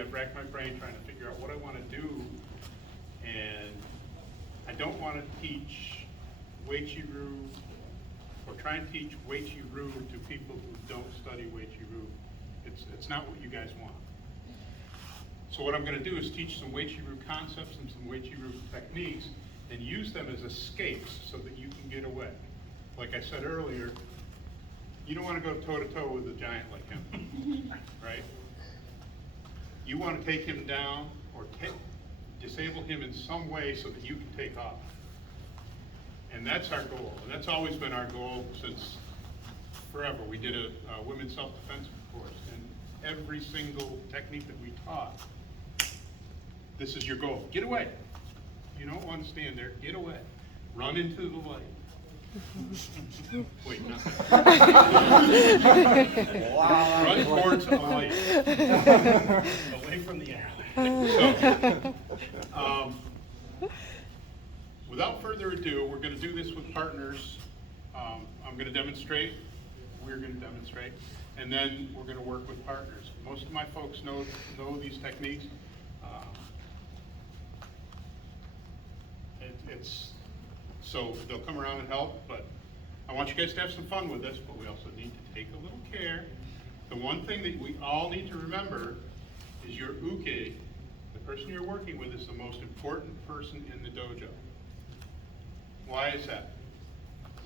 I've racked my brain trying to figure out what I want to do, and I don't want to teach Uechi Ryu or try and teach Uechi Ryu to people who don't study Uechi Ryu. It's not what you guys want. So what I'm going to do is teach some Uechi Ryu concepts and some Uechi Ryu techniques and use them as escapes so that you can get away. Like I said earlier, you don't want to go toe-to-toe with a giant like him, right? You want to take him down or disable him in some way so that you can take off. And that's our goal. And that's always been our goal since forever. We did a women's self-defense course, and every single technique that we taught, this is your goal. Get away. You don't want to stand there. Get away. Run into the light. Wait, not that. Wow. Run towards a light. Away from the alley. So, without further ado, we're going to do this with partners. I'm going to demonstrate. We're going to demonstrate. And then we're going to work with partners. Most of my folks know these techniques. So they'll come around and help, but I want you guys to have some fun with this, but we also need to take a little care. The one thing that we all need to remember is your uke, the person you're working with, is the most important person in the dojo. Why is that?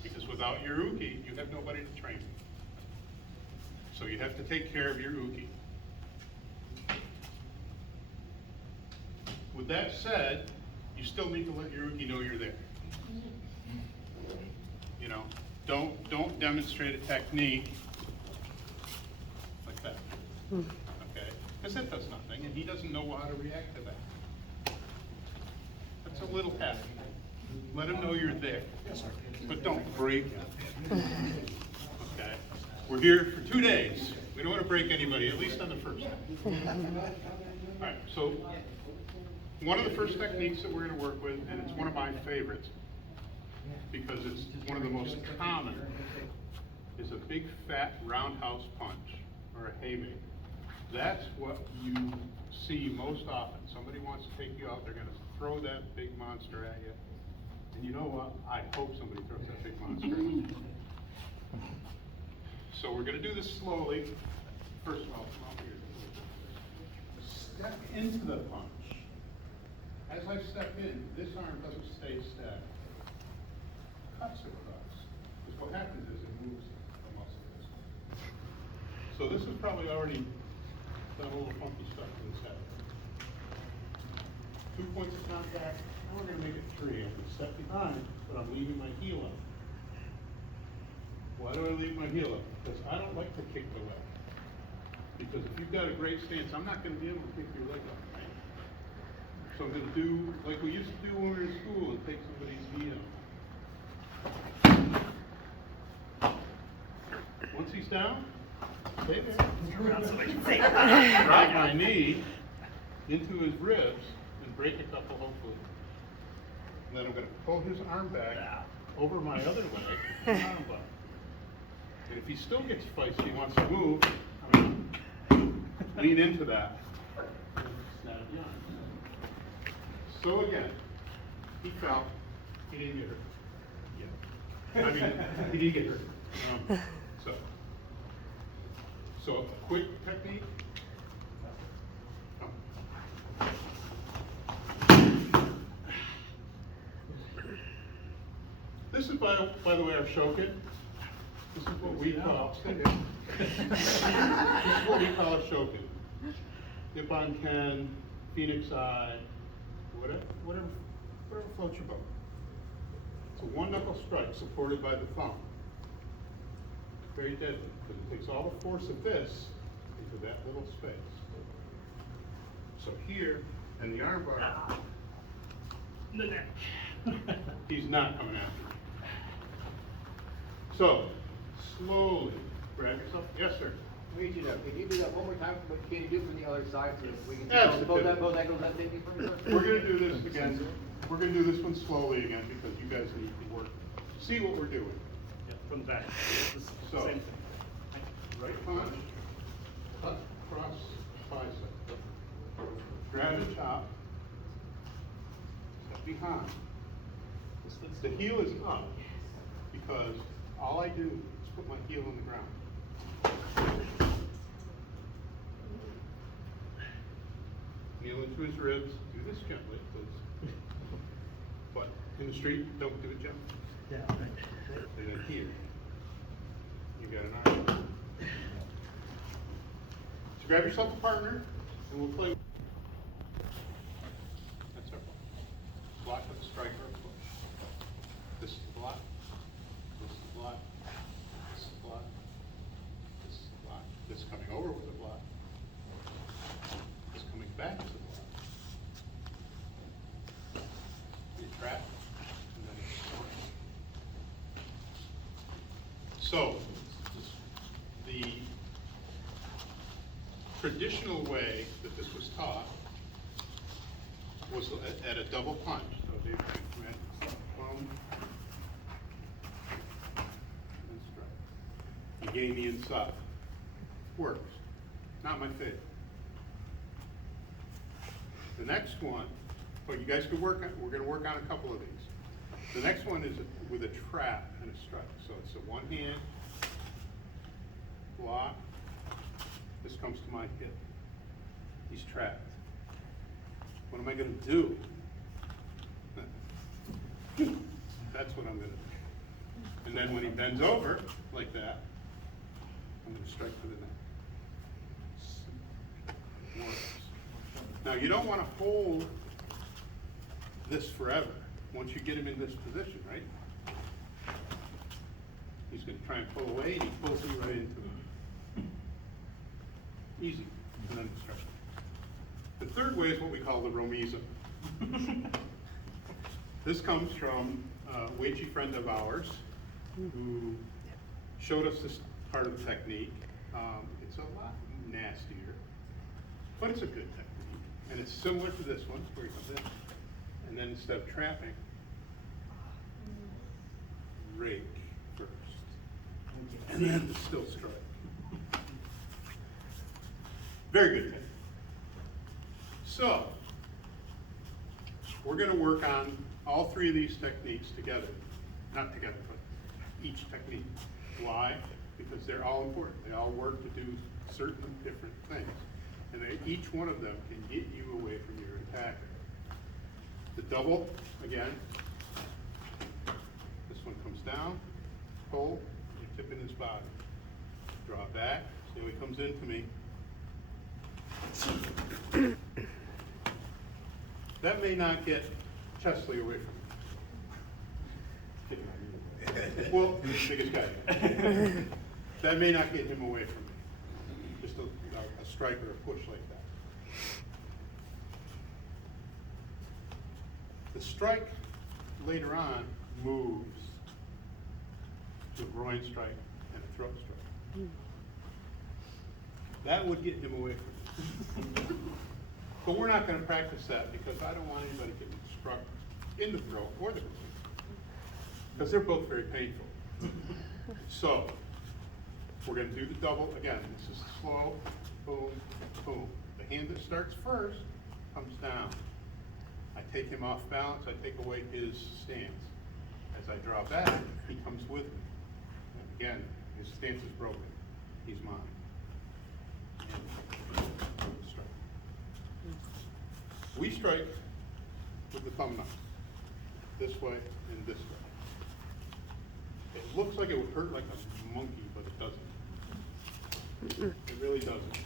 Because without your uke, you have nobody to train. So you have to take care of your uke. With that said, you still need to let your uke know you're there. You know, don't demonstrate a technique like that, okay? Because that does nothing, and he doesn't know how to react to that. That's a little happy. Let him know you're there, but don't break him. Okay? We're here for 2 days. We don't want to break anybody, at least on the first day. All right, so one of the first techniques that we're going to work with, and it's one of my favorites, because it's one of the most common, is a big fat roundhouse punch, or a haymaker. That's what you see most often. Somebody wants to take you out, they're going to throw that big monster at you. And you know what? I hope somebody throws that big monster at you. So we're going to do this slowly. First of all, come out here. Step into the punch. As I step in, this arm doesn't stay static. Cuts across. Because what happens is it moves the muscles. So this is probably already done a little funky stuff to this head. 2 points of contact, and we're going to make it 3. I'm going to step behind, but I'm leaving my heel up. Why do I leave my heel up? Because I don't like to kick the leg. Because if you've got a great stance, I'm not going to be able to kick your leg up. Right? So I'm going to do like we used to do when we were in school and take somebody's knee out. Once he's down, stay there. Drop my knee into his ribs and break a couple, hopefully. And then I'm going to pull his arm back over my other leg and arm back. And if he still gets feisty, wants to move, I'm going to lean into that and snap the arm. So again, he fell. He didn't get hurt. I mean, he did get hurt. So a quick technique. This is, by the way, our shokin. This is what we call. This is what we call a shokin. Nippon Ken, Phoenix Eye, whatever floats your boat. It's a one knuckle strike supported by the thumb. Very deadly, because it takes all the force of this into that little space. So here, and the arm bar, he's not coming after you. So, slowly, grab yourself. Yes, sir. We need you to, can you do that one more time? What can you do from the other side so we can That's both angles that take you from here? We're going to do this again. We're going to do this one slowly again because you guys need to work. See what we're doing. Yeah, from the back. So, Same thing. right punch, cut, cross, bicep. grab the chop, step behind. The heel is up because all I do is put my heel on the ground. Kneel into his ribs, do this gently, please. But in the street, don't do it gently. Yeah, right. And then here, you got an arm. So grab yourself a partner, and we'll play. That's our block. Block with a striker or push. This is the block. This is the block. This is the block. This is the block. This is coming over with a block. This is coming back with a block. You trap, and then it's short. So, the traditional way that this was taught was at a double punch. So they went boom, and strike. You gain the inside. Works. Not my favorite. The next one, well, you guys could work on, we're going to work on a couple of these. The next one is with a trap and a strike. So it's a one hand block. This comes to my hip. He's trapped. What am I going to do? That's what I'm going to do. And then when he bends over like that, I'm going to strike to the neck. Works. Now you don't want to hold this forever. Once you get him in this position, right? He's going to try and pull away, and he pulls you right into the easy, and then strike. The third way is what we call the Romisa. This comes from a Uechi friend of ours who showed us this part of the technique. It's a lot nastier, but it's a good technique. And it's similar to this one, where he comes in. And then instead of trapping, rake first. And then still strike. Very good technique. So, we're going to work on all three of these techniques together. Not together, but each technique. Why? Because they're all important. They all work to do certain different things. And each one of them can get you away from your attacker. The double, again, this one comes down, pull, you're tipping his body. Draw back, see how he comes into me. That may not get Chesley away from me. Well, he's the biggest guy. That may not get him away from me. Just a strike or a push like that. The strike later on moves to a groin strike and a throat strike. That would get him away from me. But we're not going to practice that because I don't want anybody getting struck in the throat or the groin, because they're both very painful. So, we're going to do the double again. This is slow, boom, boom. The hand that starts first comes down. I take him off balance, I take away his stance. As I draw back, he comes with me. And again, his stance is broken. He's mine. And strike. We strike with the thumb knuckles. This way and this way. It looks like it would hurt like a monkey, but it doesn't. It really doesn't.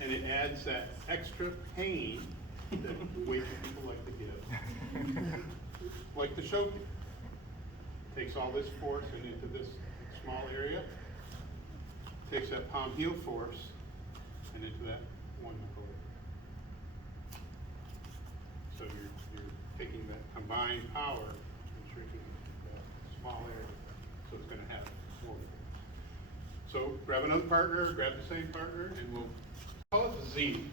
And it adds that extra pain that weight people like to give. Like the shoki. Takes all this force and into this small area. Takes that palm heel force and into that one knuckle. So you're taking that combined power and shrinking that small area. So it's going to have more. So grab another partner, grab the same partner, and we'll call it the Z.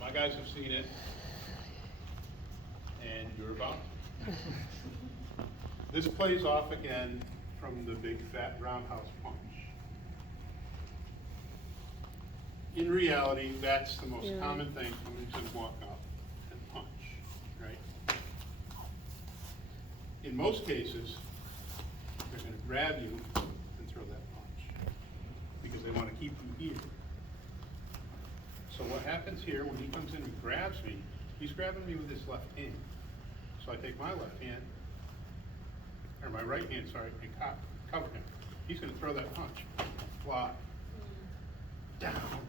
My guys have seen it, and you're about to. This plays off again from the big fat roundhouse punch. in reality, that's the most Yeah. common thing. Somebody's gonna walk up and punch, right? In most cases, they're gonna grab you and throw that punch, because they wanna keep you here. So what happens here, when he comes in and grabs me, he's grabbing me with his left hand. So I take my left hand, or my right hand, sorry, and cover him. He's gonna throw that punch, fly, down.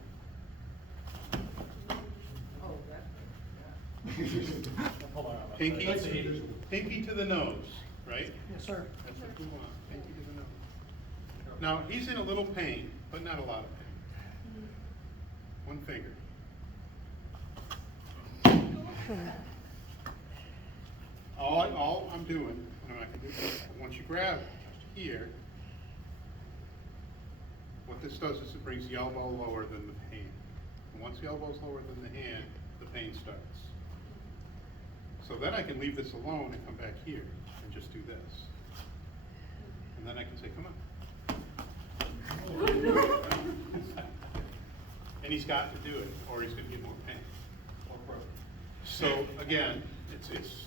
Pinky to the nose, right? Yes, sir. That's what we want, pinky to the nose. Now, he's in a little pain, but not a lot of pain. One finger. All I'm doing, and I can do this, once you grab here, what this does is it brings the elbow lower than the hand. And once the elbow's lower than the hand, the pain starts. So then I can leave this alone and come back here and just do this. And then I can say, come on. And he's got to do it, or he's gonna get more pain. So again, it's,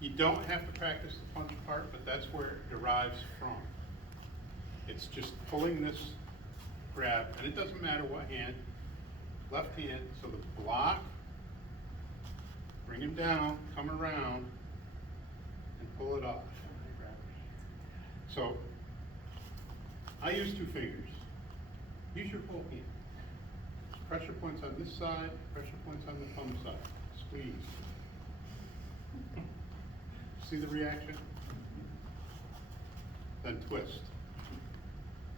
you don't have to practice the punch part, but that's where it derives from. It's just pulling this grab, and it doesn't matter what hand, left hand, so the block, bring him down, come around, and pull it off. So, I use 2 fingers. Use your whole hand. Pressure points on this side, pressure points on the thumb side. Squeeze. See the reaction? Then twist.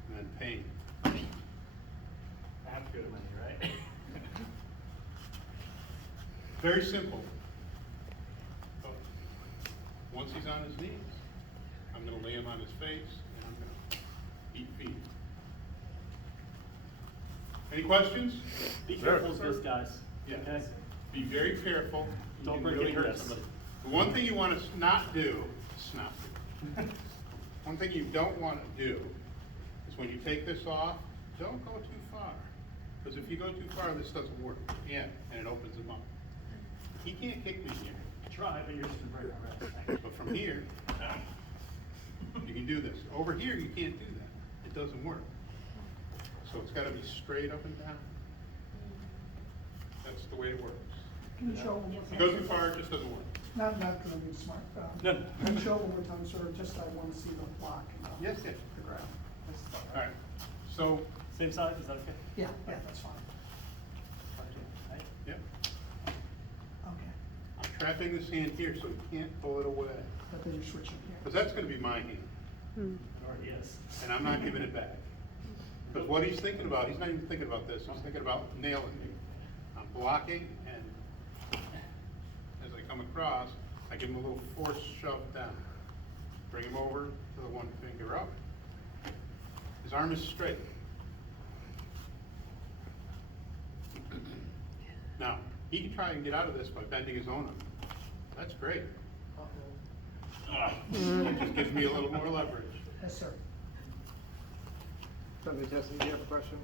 And then pain. That's good money, right? Very simple. But once he's on his knees, I'm going to lay him on his face, and I'm going to eat feet. Any questions? Be careful with this, guys. Yeah. Okay? Be very careful. You Don't can break really any hurt wrists. somebody. The one thing you want to not do, one thing you don't want to do is when you take this off, don't go too far. Because if you go too far, this doesn't work. Yeah, and it opens him up. He can't kick me here. Try, but you're just gonna break my wrist. But from here, you can do this. Over here, you can't do that. It doesn't work. So it's got to be straight up and down. That's the way it works. Can you show one more If time? you go too far, it just doesn't work. Not trying to be smart. No. Can you show one more time, sir? Just I want to see the block. Yes, yes. The ground. All right. So, Same side, is that okay? Yeah, that's fine. Right? yep. Okay. I'm trapping this hand here so he can't pull it away. But then you're switching here. Because that's going to be my hand. Or yes. And I'm not giving it back. Because what he's thinking about, he's not even thinking about this. He's thinking about nailing me. I'm blocking, and as I come across, I give him a little force shove down. Bring him over to the one finger up. His arm is straight. Now, he can try and get out of this by bending his own arm. That's great. It just gives me a little more leverage. Yes, sir. Somebody, Jesse, do you have a question?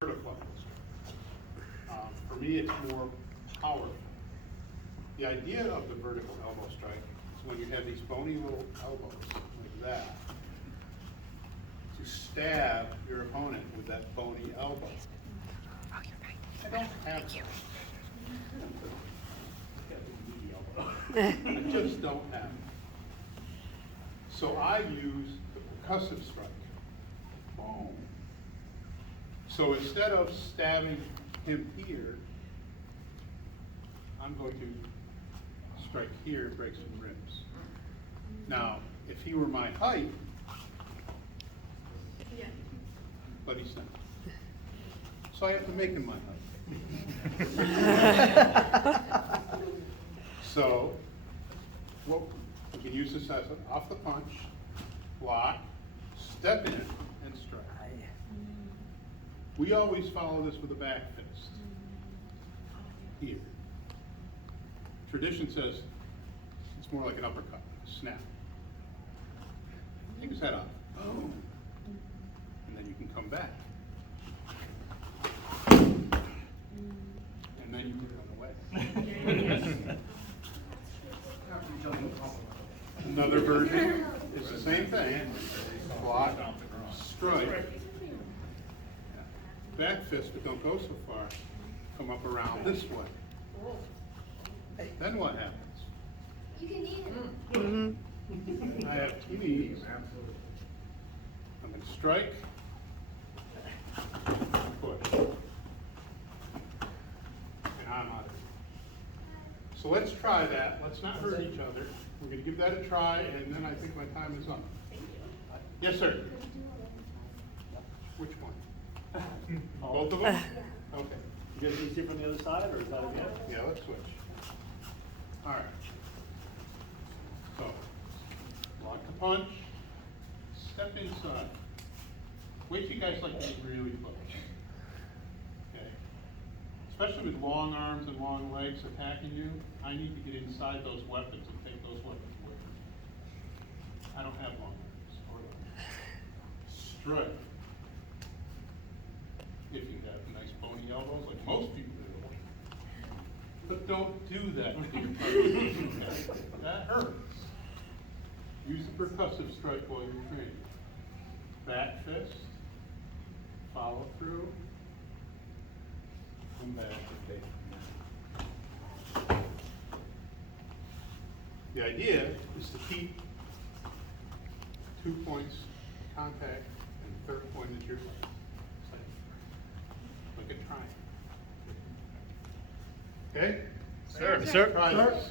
Vertical. For me, it's more powerful. The idea of the vertical elbow strike is when you have these bony little elbows like that, to stab your opponent with that bony elbow. I don't have that. I just don't have it. So I use the percussive strike. Boom. So instead of stabbing him here, I'm going to strike here and break some ribs. Now, if he were my height, but he's not. So I have to make him my height. So, what, we can use this as an off the punch, block, step in, and strike. We always follow this with a back fist. Here. Tradition says it's more like an uppercut, a snap. Take his head off. Boom. And then you can come back. Another version is the same thing. Block, strike. Back fist, but don't go so far. Come up around this way. Then what happens? You can eat it. I have two knees. I'm going to strike, push. And I'm out of it. So let's try that. Let's not hurt each other. We're going to give that a try, and then I think my time is up. Yes, sir. Which one? Both of them? Okay. You guys need to see from the other side, or is that okay? Yeah, let's switch. All right. So, block the punch, step inside. Wait till you guys like to get really close. Okay. Especially with long arms and long legs attacking you, I need to get inside those weapons and take those weapons away from you. I don't have long arms or legs. Strike. If you have nice bony elbows, like most people do. But don't do that with your partner. That hurts. Use the percussive strike while you're training. Back fist, follow through, come back. The idea is to keep 2 points contact, and the third point is your leg. Look at trying. Okay? Sir. Try this.